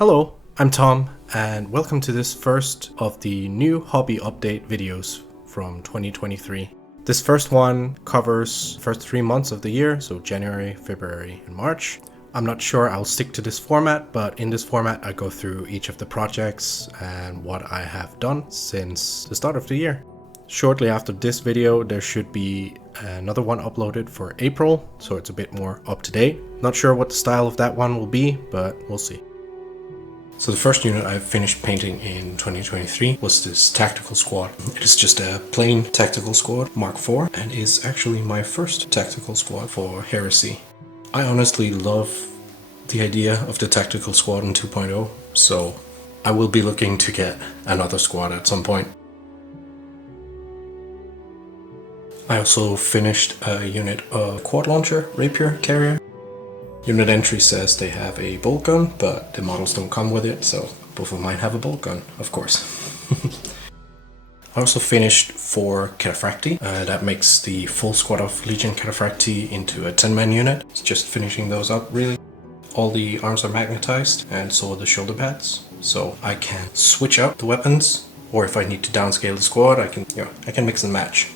Hello, I'm Tom, and welcome to this first of the new hobby update videos from 2023. This first one covers the first 3 months of the year, so January, February, and March. I'm not sure I'll stick to this format, but in this format I go through each of the projects and what I have done since the start of the year. Shortly after this video there should be another one uploaded for April, so it's a bit more up to date. Not sure what the style of that one will be, but we'll see. So the first unit I finished painting in 2023 was this tactical squad. It is just a plain tactical squad Mark IV and is actually my first tactical squad for Heresy. I honestly love the idea of the tactical squad in 2.0, so I will be looking to get another squad at some point. I also finished a unit of quad launcher rapier carrier. Unit entry says they have a bolt gun, but the models don't come with it, so both of mine have a bolt gun, of course. I also finished 4 Cataphracti. That makes the full squad of Legion Cataphracti into a 10-man unit. It's just finishing those up, really. All the arms are magnetized, and so are the shoulder pads, so I can switch out the weapons, or if I need to downscale the squad, I can mix and match.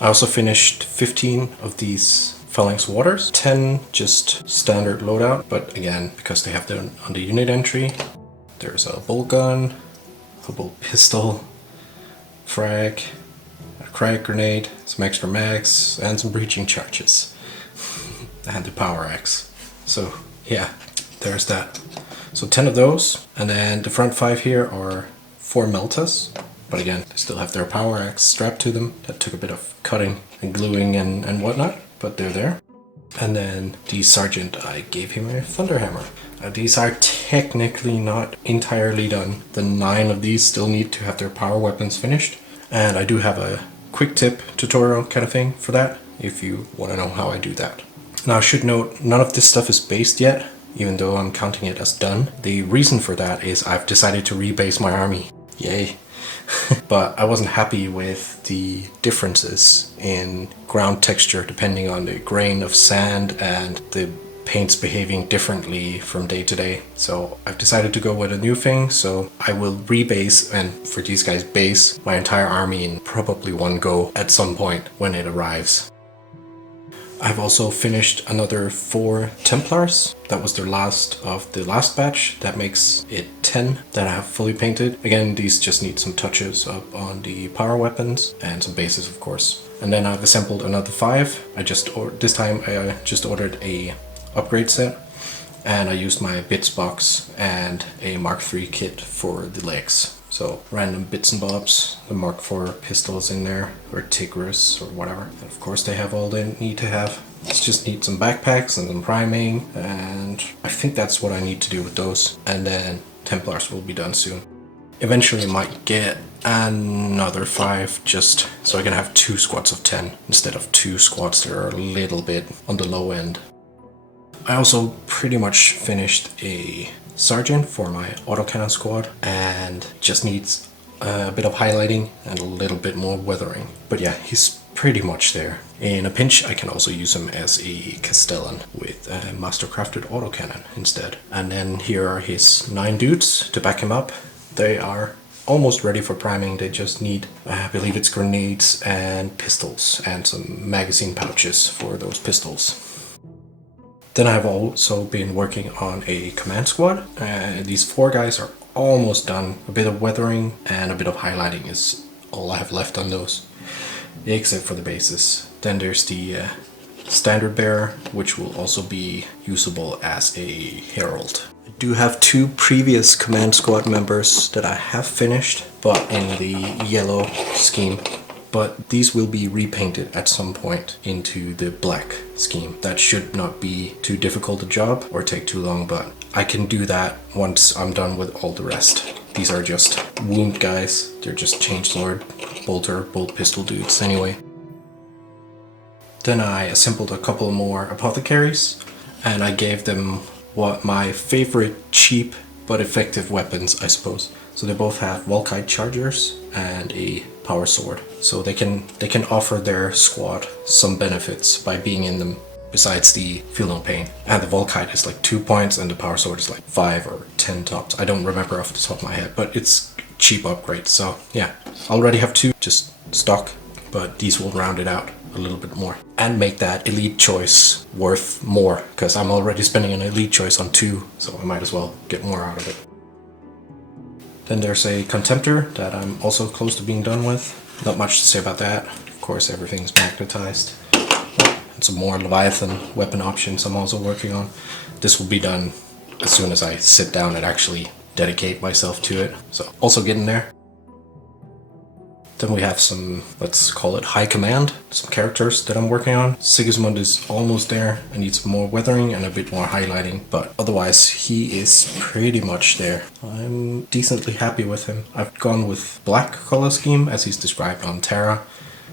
I also finished 15 of these Phalanx Waters, 10 just standard loadout, but again, because they have them on the unit entry, there's a bolt gun, a bolt pistol, frag, a cryo grenade, some extra mags, and some breaching charges, and the power axe. So yeah, there's that. So 10 of those, and then the front 5 here are 4 Meltas. But again, they still have their power axe strapped to them. That took a bit of cutting and gluing and whatnot, but they're there. And then the Sergeant, I gave him a Thunderhammer. These are technically not entirely done. The 9 of these still need to have their power weapons finished. And I do have a quick tip tutorial kind of thing for that, if you want to know how I do that. Now I should note, none of this stuff is based yet, even though I'm counting it as done. The reason for that is I've decided to rebase my army. Yay. But I wasn't happy with the differences in ground texture depending on the grain of sand and the paints behaving differently from day to day. So I've decided to go with a new thing, so I will rebase, and for these guys base, my entire army in probably one go at some point when it arrives. I've also finished another 4 Templars. That was the last of the last batch. That makes it 10 that I have fully painted. Again, these just need some touches up on the power weapons and some bases, of course. And then I've assembled another 5. This time I just ordered a upgrade set, and I used my bits box and a Mark III kit for the legs. So random bits and bobs, the Mark IV pistols in there, or Tigris or whatever. And of course they have all they need to have. Just need some backpacks and some priming, and I think that's what I need to do with those. And then Templars will be done soon. Eventually I might get another 5 just so I can have 2 squads of 10 instead of 2 squads that are a little bit on the low end. I also pretty much finished a Sergeant for my autocannon squad, and just needs a bit of highlighting and a little bit more weathering. But yeah, he's pretty much there. In a pinch I can also use him as a Castellan with a mastercrafted autocannon instead. And then here are his 9 dudes to back him up. They are almost ready for priming. They just need, I believe it's grenades and pistols and some magazine pouches for those pistols. Then I've also been working on a command squad. These 4 guys are almost done. A bit of weathering and a bit of highlighting is all I have left on those, except for the bases. Then there's the standard bearer, which will also be usable as a herald. I do have 2 previous command squad members that I have finished, but in the yellow scheme. But these will be repainted at some point into the black scheme. That should not be too difficult a job or take too long, but I can do that once I'm done with all the rest. These are just wound guys. They're just changelord, bolter, bolt pistol dudes anyway. Then I assembled a couple more apothecaries, and I gave them what my favorite cheap but effective weapons, I suppose. So they both have Volkite chargers and a power sword, so they can offer their squad some benefits by being in them. besides the feel no pain. And the Volkite is like 2 points and the power sword is like 5 or 10 tops. I don't remember off the top of my head, but it's cheap upgrade. So yeah, I already have 2 just stock, but these will round it out a little bit more and make that elite choice worth more, because I'm already spending an elite choice on 2, so I might as well get more out of it. Then there's a Contemptor that I'm also close to being done with. Not much to say about that. Of course, everything's magnetized. And some more Leviathan weapon options I'm also working on. This will be done as soon as I sit down and actually dedicate myself to it. So also getting there. Then we have some, let's call it high command, some characters that I'm working on. Sigismund is almost there. I need some more weathering and a bit more highlighting, but otherwise he is pretty much there. I'm decently happy with him. I've gone with black color scheme as he's described on Terra.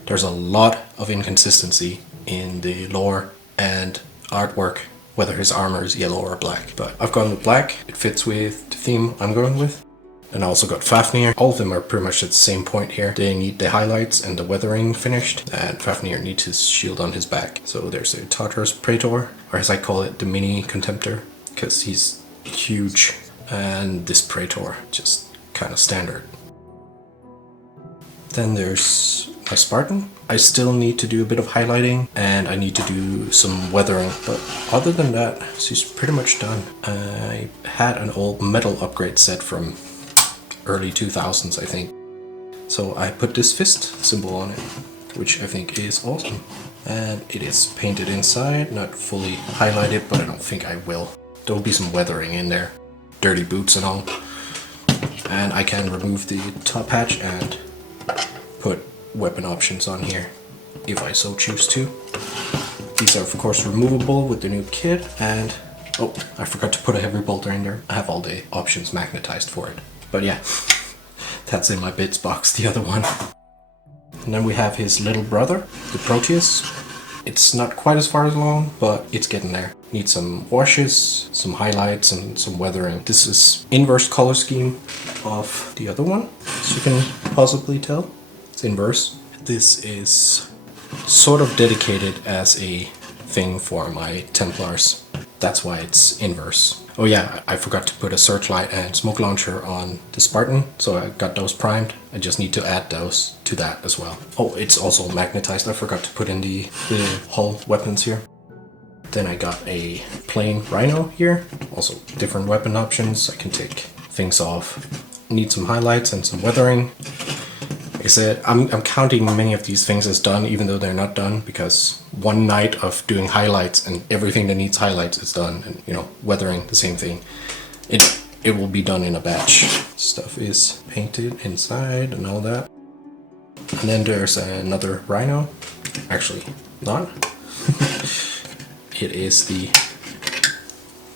There's a lot of inconsistency in the lore and artwork, whether his armor is yellow or black, but I've gone with black. It fits with the theme I'm going with. And I also got Fafnir. All of them are pretty much at the same point here. They need the highlights and the weathering finished, and Fafnir needs his shield on his back. So there's a Tartarus Praetor, or as I call it, the mini Contemptor, because he's huge. And this Praetor, just kind of standard. Then there's my Spartan. I still need to do a bit of highlighting and I need to do some weathering, but other than that, she's pretty much done. I had an old metal upgrade set from early 2000s, I think. So I put this fist symbol on it, which I think is awesome. And it is painted inside, not fully highlighted, but I don't think I will. There will be some weathering in there, dirty boots and all. And I can remove the top hatch and put weapon options on here if I so choose to. These are of course removable with the new kit, and oh, I forgot to put a heavy bolter in there. I have all the options magnetized for it. But yeah, that's in my bits box, the other one. And then we have his little brother, the Proteus. It's not quite as far along, but it's getting there. Needs some washes, some highlights, and some weathering. This is inverse color scheme of the other one, as you can possibly tell. It's inverse. This is sort of dedicated as a thing for my Templars. That's why it's inverse. Oh yeah, I forgot to put a searchlight and smoke launcher on the Spartan, so I got those primed. I just need to add those to that as well. Oh, it's also magnetized. I forgot to put in the hull weapons here. Then I got a plain Rhino here. Also different weapon options. I can take things off. Need some highlights and some weathering. Like I said, I'm counting many of these things as done, even though they're not done, because one night of doing highlights and everything that needs highlights is done, and you know, weathering, the same thing. It will be done in a batch. Stuff is painted inside and all that. And then there's another Rhino. Actually, not. It is the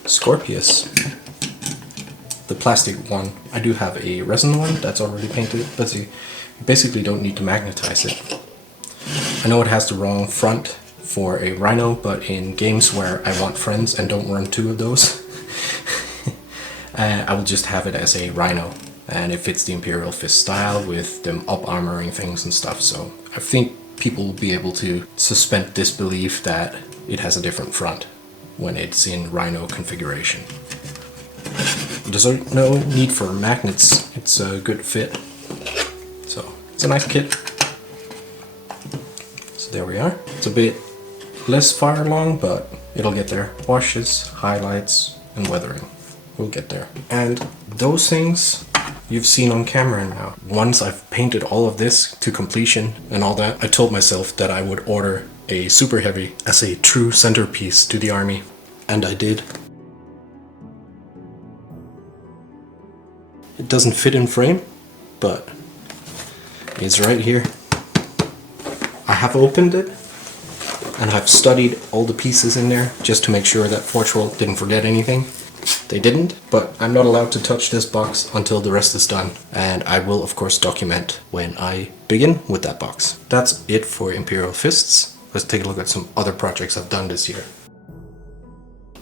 Scorpius. The plastic one. I do have a resin one that's already painted, but see, you basically don't need to magnetize it. I know it has the wrong front for a Rhino, but in games where I want friends and don't run 2 of those, I will just have it as a Rhino. And it fits the Imperial Fist style with them up-armoring things and stuff, so I think people will be able to suspend disbelief that it has a different front when it's in Rhino configuration. There's no need for magnets, it's a good fit. So, it's a nice kit. So there we are. It's a bit less far along, but it'll get there. Washes, highlights, and weathering. We'll get there. And those things you've seen on camera now. Once I've painted all of this to completion and all that, I told myself that I would order a super heavy as a true centerpiece to the army. And I did. It doesn't fit in frame, but it's right here. I have opened it and I've studied all the pieces in there just to make sure that Forge World didn't forget anything. They didn't, but I'm not allowed to touch this box until the rest is done, and I will of course document when I begin with that box. That's it for Imperial Fists. Let's take a look at some other projects I've done this year.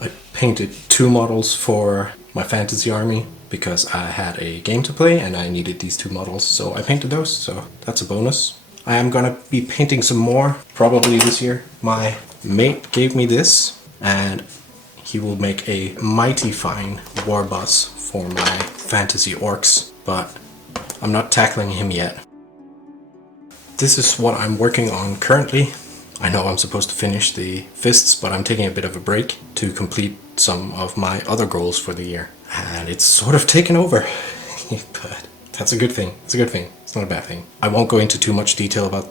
I painted 2 models for my fantasy army because I had a game to play and I needed these 2 models, so I painted those, so that's a bonus. I am gonna be painting some more, probably this year. My mate gave me this, and he will make a mighty fine war boss for my fantasy orcs, but I'm not tackling him yet. This is what I'm working on currently. I know I'm supposed to finish the fists, but I'm taking a bit of a break to complete some of my other goals for the year. And it's sort of taken over, but that's a good thing. It's a good thing. It's not a bad thing. I won't go into too much detail about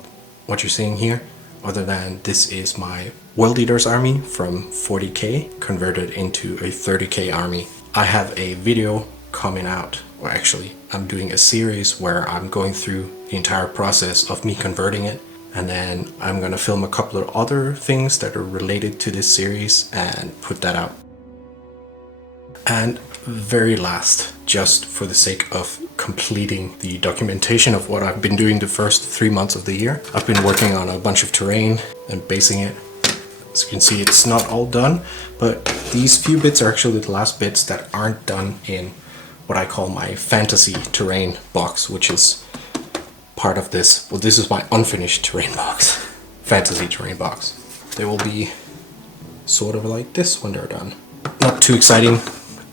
what you're seeing here, other than this is my World Eaters army from 40k converted into a 30k army. I have a video coming out, or actually I'm doing a series where I'm going through the entire process of me converting it, and then I'm gonna film a couple of other things that are related to this series and put that out. And very last, just for the sake of completing the documentation of what I've been doing the first 3 months of the year, I've been working on a bunch of terrain and basing it. As you can see, it's not all done, but these few bits are actually the last bits that aren't done in what I call my fantasy terrain box, which is part of this. Well, this is my unfinished terrain box, fantasy terrain box. They will be sort of like this when they're done. Not too exciting.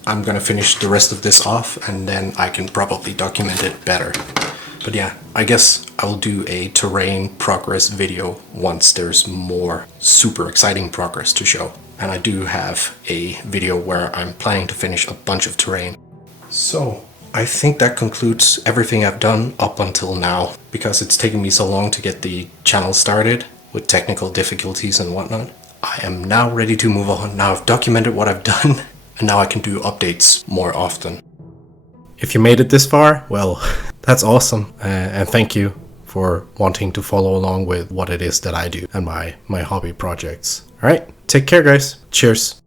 I'm gonna finish the rest of this off and then I can probably document it better. But yeah, I guess I'll do a terrain progress video once there's more super exciting progress to show. And I do have a video where I'm planning to finish a bunch of terrain. So I think that concludes everything I've done up until now, because it's taken me so long to get the channel started with technical difficulties and whatnot. I am now ready to move on. Now I've documented what I've done, and now I can do updates more often. If you made it this far, well, that's awesome. And thank you for wanting to follow along with what it is that I do and my hobby projects. All right, take care, guys. Cheers.